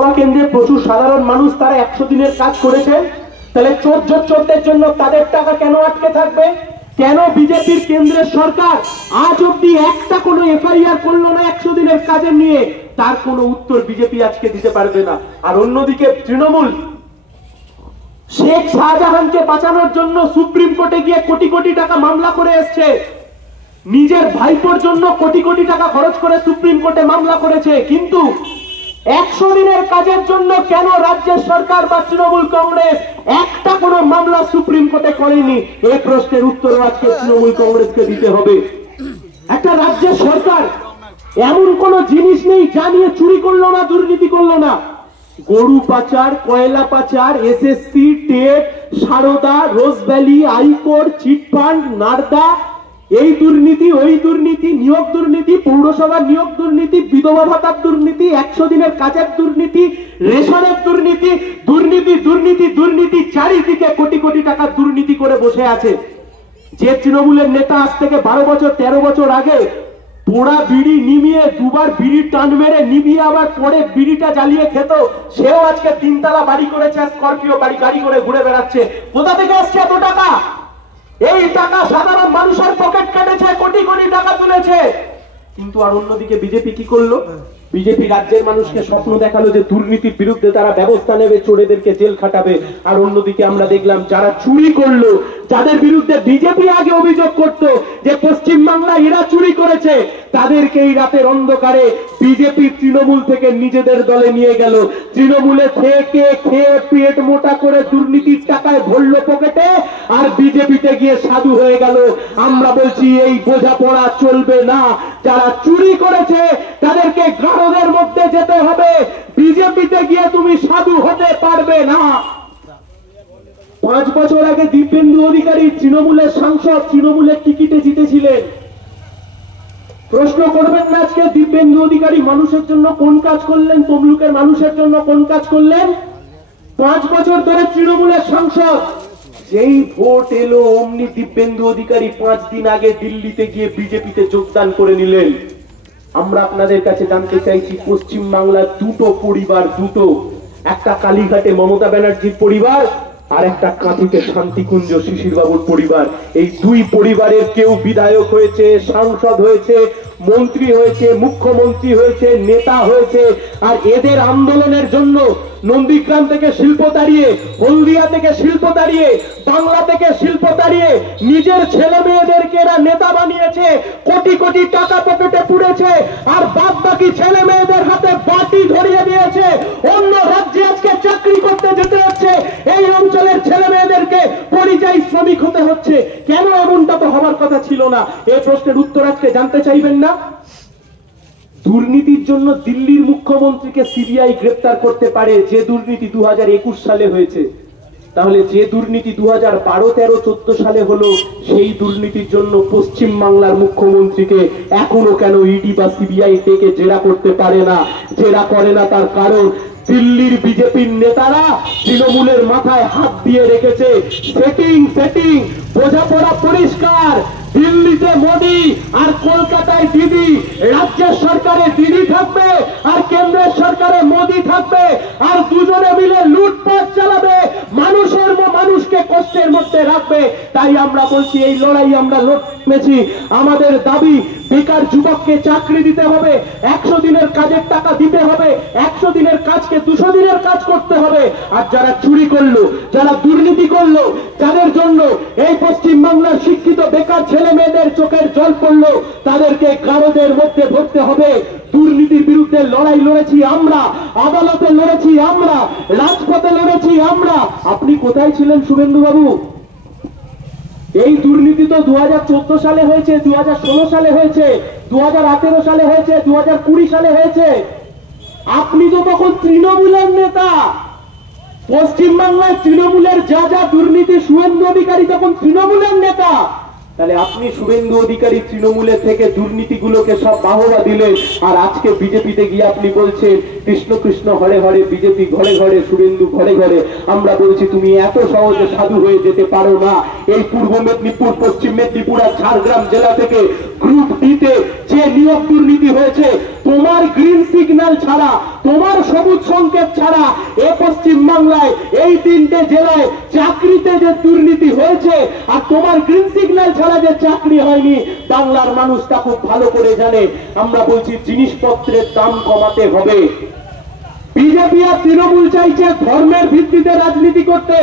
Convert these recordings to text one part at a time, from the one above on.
বিধানসভা কেন্দ্রে প্রচুর সাধারণ মানুষ তারা 100 দিনের কাজ করেছেন, তাহলে চোরদের জন্য তাদের টাকা কেন আটকে থাকবে? কেন বিজেপির কেন্দ্রের সরকার আজ অব্দি একটা কোনো এফআইআর করলো না 100 দিনের কাজের নিয়ে? তার কোনো উত্তর বিজেপি আজকে দিতে পারবে না। আর অন্যদিকে তৃণমূল শেখ শাহজাহানকে বাঁচানোর জন্য সুপ্রিম কোর্টে গিয়ে কোটি কোটি টাকা মামলা করে এসছে, নিজের ভাইপোর জন্য কোটি কোটি টাকা খরচ করে সুপ্রিম কোর্টে মামলা করেছে, কিন্তু 100 দিনের কাজের জন্য কেন রাজ্যের সরকার বা তৃণমূল কংগ্রেস একটা কোনো মামলা সুপ্রিম কোর্টে করেনি? এই প্রশ্নের উত্তর আজকে তৃণমূল কংগ্রেসকে দিতে হবে। একটা রাজ্যের সরকার এমন কোন জিনিস নেই যা নিয়ে চুরি করলো না, দুর্নীতি করলো না। গরু পাচার, কয়লা পাচার, SSC, TET, Saradha, Rose Valley, iCore, chit fund, Narada, এই দুর্নীতি ওই দুর্নীতি, নিয়োগ দুর্নীতি, পৌরসভার নিয়োগ দুর্নীতি, বিধবা ভাতার দুর্নীতি, 100 দিনের কাজের দুর্নীতি, রেশনের দুর্নীতি, দুর্নীতি দুর্নীতি দুর্নীতি, চারিদিকে কোটি কোটি টাকা দুর্নীতি করে বসে আছে। যে তৃণমূলের নেতা আজ থেকে 12 বছর 13 বছর আগে পোড়া বিড়ি নিমিয়ে দুবার বিড়ির টান মেরে নিবিয়ে আবার পরে বিড়িটা জ্বালিয়ে খেত, সেও আজকে 3 তলা বাড়ি করেছে, স্করপিও গাড়ি করে ঘুরে বেড়াচ্ছে। কোথা থেকে আসছে এত টাকা? এই টাকা সাধারণ মানুষের পকেট কেটেছে, কোটি কোটি টাকা তুলেছে। কিন্তু আর অন্যদিকে বিজেপি কি করলো? বিজেপি রাজ্যের মানুষকে স্বপ্ন দেখালো যে দুর্নীতির বিরুদ্ধে তারা ব্যবস্থা নেবে, চোরেদেরকে জেল খাটাবে। আর অন্যদিকে আমরা দেখলাম যারা চুরি করলো, যাদের বিরুদ্ধে বিজেপি আগে অভিযোগ করত যে পশ্চিম বাংলা এরা চুরি করেছে, তাদেরকে এই রাতের অন্ধকারে বিজেপি তৃণমূল থেকে নিজেদের দলে নিয়ে গেল। তৃণমূলে থেকে খেয়ে পেট মোটা করে দুর্নীতির টাকায় ভরল পকেটে, আর বিজেপিতে গিয়ে সাধু হয়ে গেল। আমরা বলছি এই বোঝাপড়া চলবে না। যারা চুরি করেছে তাদেরকে গারদের মধ্যে যেতে হবে, বিজেপিতে গিয়ে তুমি সাধু হতে পারবে না। 5 বছর আগে দিব্যেন্দু অধিকারী তৃণমূলের সাংসদ, তৃণমূলের টিকিটে জিতেছিলেন। প্রশ্ন করবেন না আজকে দিব্যেন্দু অধিকারী মানুষের জন্য কোন কাজ করলেন, তমলুকের মানুষের জন্য কোন কাজ করলেন? 5 বছর ধরে তৃণমূলের সাংসদ। যেই ভোট এলো অমনি দিব্যেন্দু অধিকারী 5 দিন আগে দিল্লিতে গিয়ে বিজেপিতে যোগদান করে নিলেন। আমরা আপনাদের কাছে জানতে চাইছি, পশ্চিম বাংলার দুটো পরিবার, একটা কালীঘাটে মমতা ব্যানার্জির পরিবার, আর একটা কাঁথিতে শান্তিকুঞ্জ শিশির বাবুর পরিবার। এই দুই পরিবারের কেউ বিধায়ক হয়েছে, সাংসদ হয়েছে, মন্ত্রী হয়েছে, মুখ্যমন্ত্রী হয়েছে, নেতা হয়েছে। আর এদের আন্দোলনের জন্য নন্দীগ্রাম থেকে শিল্প তাড়িয়ে, হলদিয়া থেকে শিল্প তাড়িয়ে, বাংলা থেকে শিল্প তাড়িয়ে নিজের ছেলে মেয়েদেরকে এরা নেতা বানিয়েছে, কোটি কোটি টাকা পকেটে পুড়েছে, আর বাদ বাকি ছেলে মেয়েদের হাতে বাটি ধরিয়ে দিয়েছে। অন্য রাজ্যে আজকে চাকরি করতে যেতে হচ্ছে, এই অঞ্চলের ছেলে মেয়েদেরকে পরিযায়ী শ্রমিক হতে হচ্ছে। কেন? এমনটা তো হওয়ার কথা ছিল না। এই প্রশ্নের উত্তর আজকে জানতে চাইবেন না? দুর্নীতির জন্য দিল্লির মুখ্যমন্ত্রীকে সিবিআই গ্রেফতার করতে পারে, যে দুর্নীতি 2021 সালে হয়েছে। তাহলে যে দুর্নীতি 2012, 13, 14 সালে হলো, সেই দুর্নীতির জন্য পশ্চিম বাংলার মুখ্যমন্ত্রীকে এখনো কেন ইডি বা সিবিআই থেকে জেরা করতে পারে না? জেরা করে না তার কারণ দিল্লির বিজেপির নেতারা তৃণমূলের মাথায় হাত দিয়ে রেখেছে। সেটিং বোঝাপড়া পরিষ্কার। দিল্লিতে মোদি আর কলকাতায় দিদি, রাজ্যের সরকারে দিদি থাকবে আর কেন্দ্রের সরকারে মোদি থাকবে, আর দুজনে মিলে লুটপাট চালাবে, মানুষকে কষ্টের মধ্যে রাখবে। তাই আমরা বলছি এই লড়াই আমরা লড়ছি। আমাদের দাবি বেকার যুবককে চাকরি দিতে হবে, 100 দিনের কাজের টাকা দিতে হবে, 100 দিনের কাজকে 200 দিনের কাজ করতে হবে। আর যারা চুরি করলো, যারা দুর্নীতি করলো, যাদের জন্য এই পশ্চিম বাংলার শিক্ষিত বেকার ছেলে মেয়েদের চোখের জল পড়লো, তাদেরকে গারদের মধ্যে ভরতে হবে। দুর্নীতির বিরুদ্ধে লড়াই লড়েছি আমরা, আদালতে লড়েছি আমরা, রাজপথে লড়েছি আমরা। আপনি কোথায় ছিলেন শুভেন্দু বাবু? এই দুর্নীতি তো 2014 সালে হয়েছে, 2016 সালে হয়েছে, 2018 সালে হয়েছে, 2020 সালে হয়েছে। আপনি তো তখন তৃণমূলের নেতা। পশ্চিম বাংলায় তৃণমূলের যা যা দুর্নীতি, শুভেন্দু অধিকারী তখন তৃণমূলের নেতা। তাহলে আপনি শুভেন্দু অধিকারী তৃণমূলের থেকে দুর্নীতিগুলোকে সব বাহবা দিলেন, আর আজকে বিজেপিতে গিয়ে আপনি বলছেন কৃষ্ণ কৃষ্ণ হরে হরে, বিজেপি ঘরে ঘরে, শুভেন্দু ঘরে ঘরে। আমরা বলছি তুমি এত সহজে সাধু হয়ে যেতে পারো না। এই পূর্ব মেদিনীপুর, পশ্চিম মেদিনীপুর আর ঝাড়গ্রাম জেলা থেকে গ্রুপ ডিতে যে নিয়োগ দুর্নীতি হয়েছে, তোমার গ্রিন সিগন্যাল ছাড়া, তোমার সবুজ সংকেত ছাড়া এ পশ্চিম বাংলায় এই 3টে জেলায় চাকরিতে যে দুর্নীতি হয়েছে, আর তোমার গ্রিন সিগন্যাল ছাড়া যে চাকরি হয়নি, বাংলার মানুষ তা খুব ভালো করে জানে। আমরা বলছি জিনিসপত্রের দাম কমাতে হবে। বিজেপি আর তৃণমূল চাইছে ধর্মের ভিত্তিতে রাজনীতি করতে।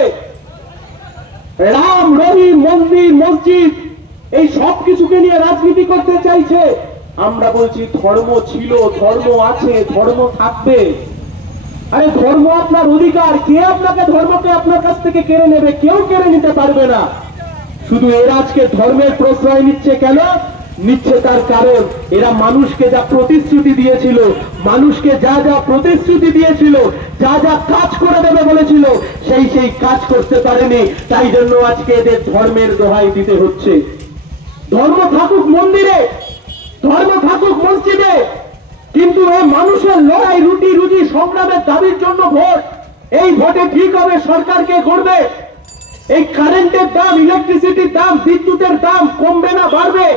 রাম, রবি, মন্দির, মসজিদ এই সব কিছুকে নিয়ে রাজনীতি করতে চাইছে। আমরা বলছি ধর্ম ছিল, ধর্ম আছে, ধর্ম থাকবে। আরে ধর্ম আপনার অধিকার, কে আপনাকে ধর্মকে আপনার কাছ থেকে কেড়ে নেবে? কেউ কেড়ে নিতে পারবে না। শুধু এরা আজকে ধর্মের প্রশ্রয় নিচ্ছে কেন? নিচ্ছে তার কারণ এরা মানুষকে যা প্রতিশ্রুতি দিয়েছিল, মানুষকে যা যা প্রতিশ্রুতি দিয়েছিল, যা যা কাজ করে দেবে বলেছিল, সেই কাজ করতে পারেনি। তাই জন্য আজকে এদের ধর্মের দোহাই দিতে হচ্ছে। ধর্ম থাকুক মন্দিরে, ধর্ম থাকুক মসজিদে, কিন্তু এই মানুষের লড়াই, রুটি রুজি সংগ্রামের দাবির জন্য ভোট। এই ভোটে ঠিক হবে সরকারকে গড়বে। এই কারেন্টের দাম, ইলেকট্রিসিটির দাম, বিদ্যুতের দাম কমবে না বাড়বে?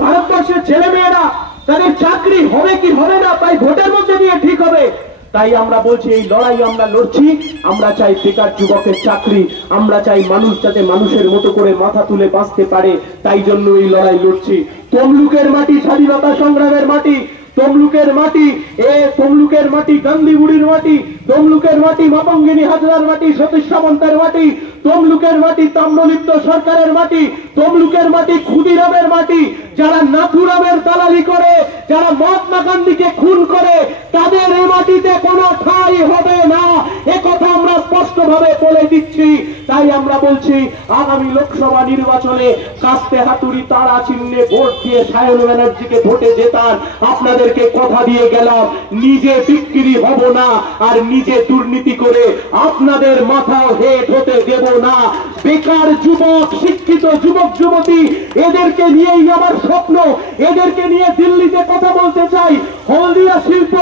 ভারতবর্ষের ছেলে মেয়েরা তাদের চাকরি হবে কি হবে না, তাই ভোটের মধ্যে দিয়ে ঠিক হবে। তাই আমরা বলছি এই লড়াই আমরা লড়ছি। আমরা চাই বেকার যুবকের চাকরি, আমরা চাই মানুষ যাতে মানুষের মতো করে মাথা তুলে বাঁচতে পারে। তাই জন্য এই লড়াই লড়ছি। তমলুকের মাটি স্বাধীনতা সংগ্রামের মাটি, তমলুকের মাটি, তমলুকের মাটি গান্ধীবুড়ির মাটি, তমলুকের মাটি মাতঙ্গিনী হাজরার মাটি, সতীশ সামন্তের মাটি, তমলুকের মাটি তাম্রলিপ্ত সরকারের মাটি, তমলুকের মাটি ক্ষুদিরামের মাটি। যারা নাথুরামের দালালি করে, যারা মহাত্মা গান্ধীকে খুন করে, তাদের এই মাটিতে কোনো ঠাঁই হবে না, একথা আমরা স্পষ্টভাবে বলে দিচ্ছি। তাই আমরা বলছি আগামী লোকসভা নির্বাচনে কাস্তে হাতুড়ি তারা চিহ্নে ভোট দিয়ে সায়ন ব্যানার্জিকে ভোটে জেতান। আপনাদেরকে কথা দিয়ে গেলাম, নিজে বিক্রি হব না, আর নিজে দুর্নীতি করে আপনাদের মাথাও হেট হতে দেব না। বেকার যুবক, শিক্ষিত যুবক যুবতী, এদেরকে নিয়েই আমার স্বপ্ন। এদেরকে নিয়ে দিল্লিতে কথা বলতে চাই। হলদিয়া শিল্প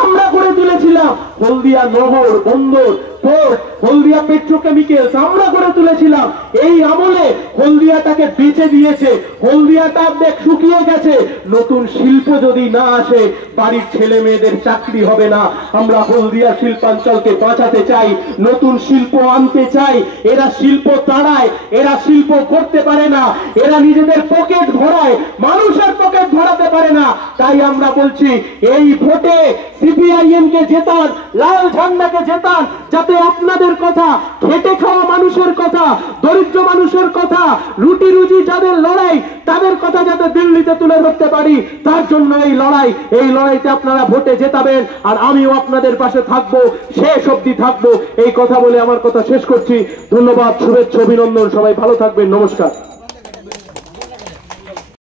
আমরা করে তুলেছিলাম, হলদিয়া নগর, বন্দর, পোর্ট, হলদিয়া পেট্রোকেমিক্যালস আমরা করে তুলেছিলাম। এই আমলে হলদিয়াটাকে বেঁচে দিয়েছে, হলদিয়াটা দেখ শুকিয়ে গেছে। নতুন শিল্প যদি না আসে, বাড়ির ছেলে মেয়েদের চাকরি হবে না। আমরা হলদিয়া শিল্পাঞ্চলকে বাঁচাতে চাই, নতুন শিল্প আনতে চাই। এরা শিল্প তাড়ায়, এরা শিল্প করতে পারে না, এরা নিজেদের পকেট ভরায়, মানুষের পকেট ভরাতে পারে না। তাই আমরা বলছি এই ভোটে সিপিআইএম কে জেতান, লাল ঝান্ডাকে জেতান, যাতে আপনাদের কথা, খেটে খাওয়া মানুষের কথা, দরিদ্র মানুষের কথা, রুটি রুজি যাদের লড়াই, তাদের কথা যাতে দিল্লিতে তুলে ধরতে পারি। তার জন্য এই লড়াই, এই লড়াইতে আপনারা ভোটে জেতাবেন, আর আমিও আপনাদের পাশে থাকবো, শেষ অবধি থাকবো। এই কথা বলে আমার কথা শেষ করছি। ধন্যবাদ, শুভেচ্ছা, অভিনন্দন। সবাই ভালো থাকবেন। নমস্কার।